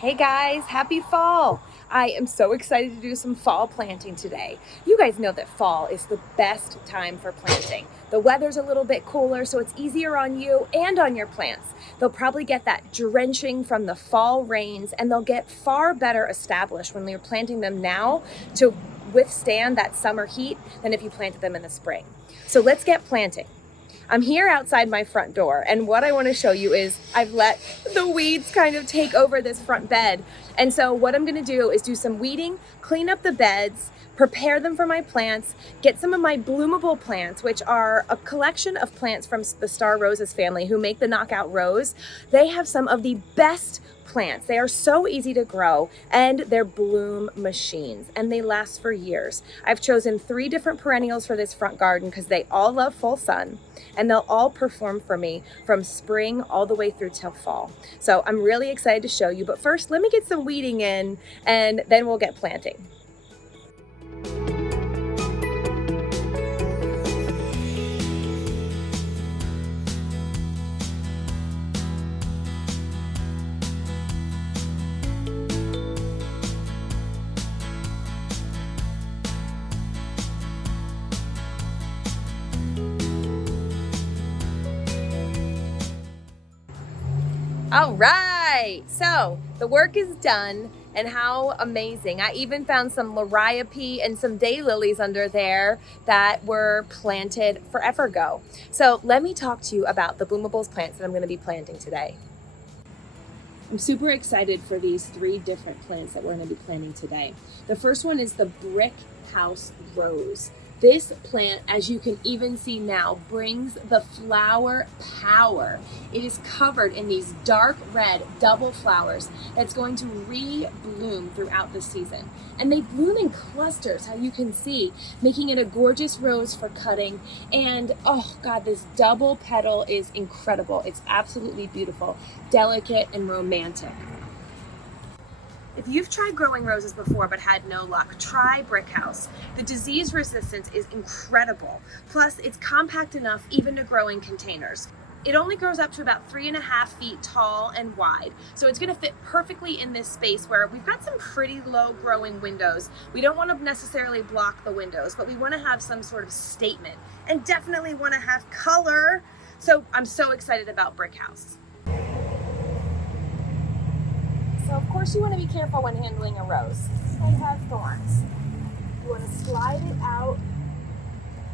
Hey guys, happy fall! I am so excited to do some fall planting today. You guys know that fall is the best time for planting. The weather's a little bit cooler, so it's easier on you and on your plants. They'll probably get that drenching from the fall rains, and they'll get far better established when you're planting them now to withstand that summer heat than if you planted them in the spring. So let's get planting. I'm here outside my front door, and what I want to show you is I've let the weeds kind of take over this front bed. And so what I'm going to do is do some weeding, clean up the beds, prepare them for my plants, get some of my bloomable plants, which are a collection of plants from the Star Roses family who make the knockout rose. They have some of the best plants. They are so easy to grow, and they're bloom machines, and they last for years. I've chosen 3 different perennials for this front garden because they all love full sun, and they'll all perform for me from spring all the way through till fall. So I'm really excited to show you, but first let me get some weeding in, and then we'll get planting. All right, so the work is done, and how amazing. I even found some liriope and some daylilies under there that were planted forever ago. So let me talk to you about the Bloomables plants that I'm going to be planting today. I'm super excited for these 3 different plants that we're going to be planting today. The first one is the brick house rose. This plant, as you can even see now, brings the flower power. It is covered in these dark red double flowers that's going to re-bloom throughout the season. And they bloom in clusters, how you can see, making it a gorgeous rose for cutting. And oh God, this double petal is incredible. It's absolutely beautiful, delicate and romantic. If you've tried growing roses before but had no luck, try Brick House. The disease resistance is incredible. Plus, it's compact enough even to grow in containers. It only grows up to about 3.5 feet tall and wide, so it's going to fit perfectly in this space where we've got some pretty low growing windows. We don't want to necessarily block the windows, but we want to have some sort of statement and definitely want to have color. So I'm so excited about Brick House. So of course you want to be careful when handling a rose. This might have thorns. You want to slide it out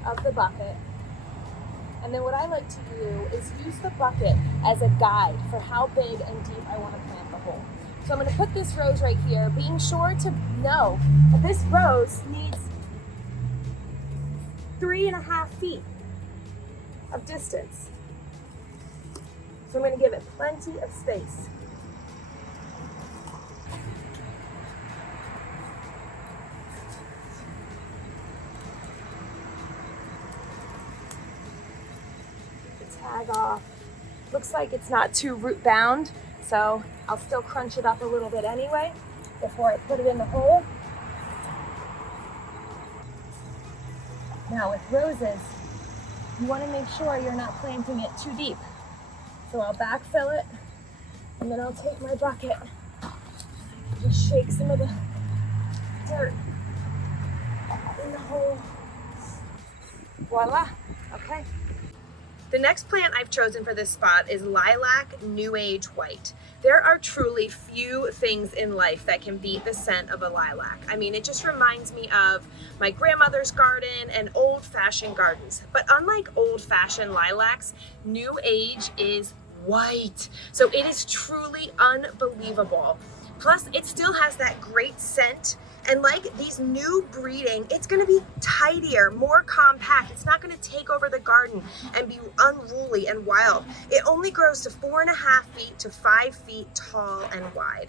of the bucket. And then what I like to do is use the bucket as a guide for how big and deep I want to plant the hole. So I'm going to put this rose right here, being sure to know that this rose needs 3.5 feet of distance. So I'm going to give it plenty of space. Tag off. Looks like it's not too root bound, so I'll still crunch it up a little bit anyway before I put it in the hole. Now with roses, you want to make sure you're not planting it too deep. So I'll backfill it, and then I'll take my bucket, just shake some of the dirt in the hole. Voila, okay. The next plant I've chosen for this spot is Lilac New Age White. There are truly few things in life that can beat the scent of a lilac. I mean, it just reminds me of my grandmother's garden and old-fashioned gardens. But unlike old-fashioned lilacs, New Age is white. So it is truly unbelievable. Plus, it still has that great scent. And like these new breeding, it's gonna be tidier, more compact. It's not gonna take over the garden and be unruly and wild. It only grows to 4.5 feet to 5 feet tall and wide.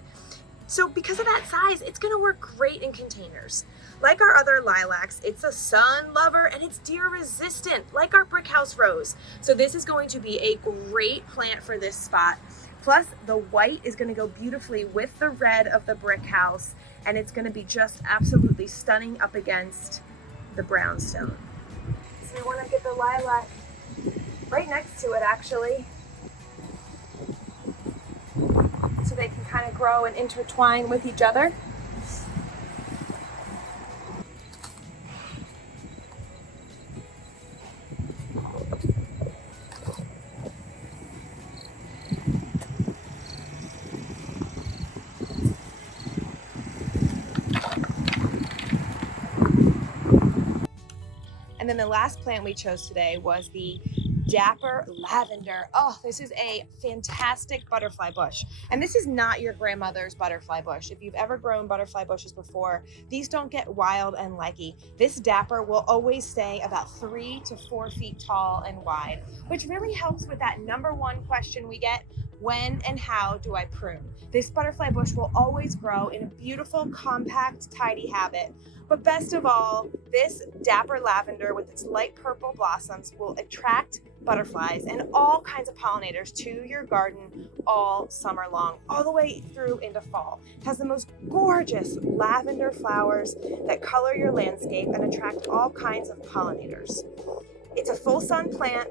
So because of that size, it's gonna work great in containers. Like our other lilacs, it's a sun lover and it's deer resistant, like our brick house rose. So this is going to be a great plant for this spot. Plus, the white is going to go beautifully with the red of the brick house, and it's going to be just absolutely stunning up against the brownstone. So we want to get the lilac right next to it, actually. so they can kind of grow and intertwine with each other. And then the last plant we chose today was the Dapper Lavender. Oh, this is a fantastic butterfly bush. And this is not your grandmother's butterfly bush. If you've ever grown butterfly bushes before, these don't get wild and leggy. This Dapper will always stay about 3 to 4 feet tall and wide, which really helps with that number one question we get: when and how do I prune? This butterfly bush will always grow in a beautiful, compact, tidy habit. But best of all, this Dapper Lavender with its light purple blossoms will attract butterflies and all kinds of pollinators to your garden all summer long, all the way through into fall. It has the most gorgeous lavender flowers that color your landscape and attract all kinds of pollinators. It's a full sun plant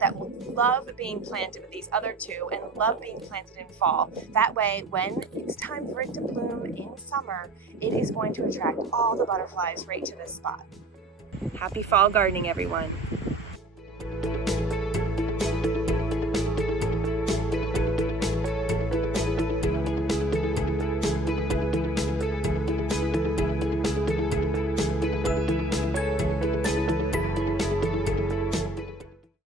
that will love being planted with these other two and love being planted in fall. That way, when it's time for it to bloom in summer, it is going to attract all the butterflies right to this spot. Happy fall gardening, everyone.